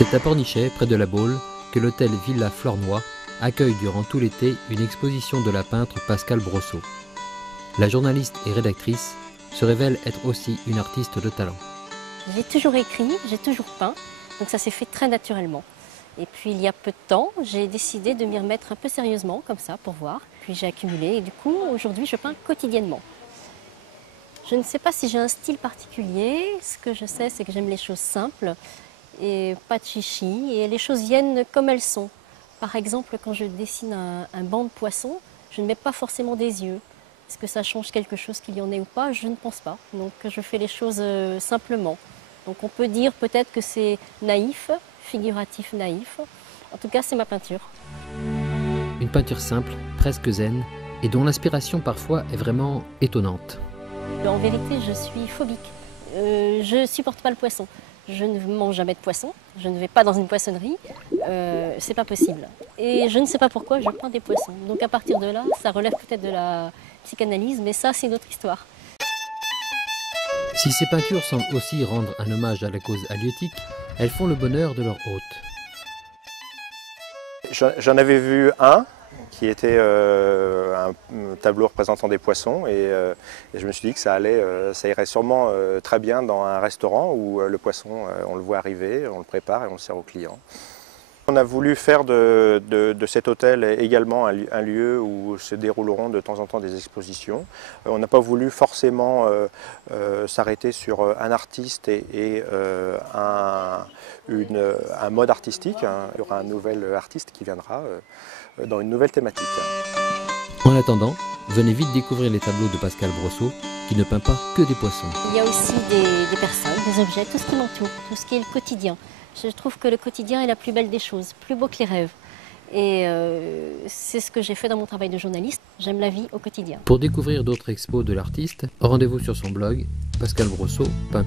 C'est à Pornichet, près de la Baule, que l'hôtel Villa Flornoy accueille durant tout l'été une exposition de la peintre Pascale Brosseau. La journaliste et rédactrice se révèle être aussi une artiste de talent. J'ai toujours écrit, j'ai toujours peint, donc ça s'est fait très naturellement. Et puis il y a peu de temps, j'ai décidé de m'y remettre un peu sérieusement, comme ça, pour voir. Puis j'ai accumulé et du coup, aujourd'hui, je peins quotidiennement. Je ne sais pas si j'ai un style particulier. Ce que je sais, c'est que j'aime les choses simples et pas de chichi. Et les choses viennent comme elles sont. Par exemple, quand je dessine un banc de poissons, je ne mets pas forcément des yeux. Est-ce que ça change quelque chose qu'il y en ait ou pas? Je ne pense pas. Donc je fais les choses simplement. Donc on peut dire peut-être que c'est naïf, figuratif naïf. En tout cas, c'est ma peinture. Une peinture simple, presque zen, et dont l'inspiration parfois est vraiment étonnante. En vérité, je suis phobique. Je ne supporte pas le poisson. Je ne mange jamais de poisson. Je ne vais pas dans une poissonnerie. C'est pas possible. Et je ne sais pas pourquoi je peins des poissons. Donc à partir de là, ça relève peut-être de la psychanalyse, mais ça, c'est une autre histoire. Si ces peintures semblent aussi rendre un hommage à la cause halieutique, elles font le bonheur de leur hôte. J'en avais vu un qui était un tableau représentant des poissons et je me suis dit que ça irait sûrement très bien dans un restaurant où le poisson, on le voit arriver, on le prépare et on le sert aux clients. On a voulu faire de cet hôtel également un lieu où se dérouleront de temps en temps des expositions. On n'a pas voulu forcément s'arrêter sur un artiste et un mode artistique. Il y aura un nouvel artiste qui viendra dans une nouvelle thématique. En attendant, venez vite découvrir les tableaux de Pascale Brosseau, qui ne peint pas que des poissons. Il y a aussi des personnes, des objets, tout ce qui m'entoure, tout ce qui est le quotidien. Je trouve que le quotidien est la plus belle des choses, plus beau que les rêves. Et c'est ce que j'ai fait dans mon travail de journaliste. J'aime la vie au quotidien. Pour découvrir d'autres expos de l'artiste, rendez-vous sur son blog Pascale Brosseau peint.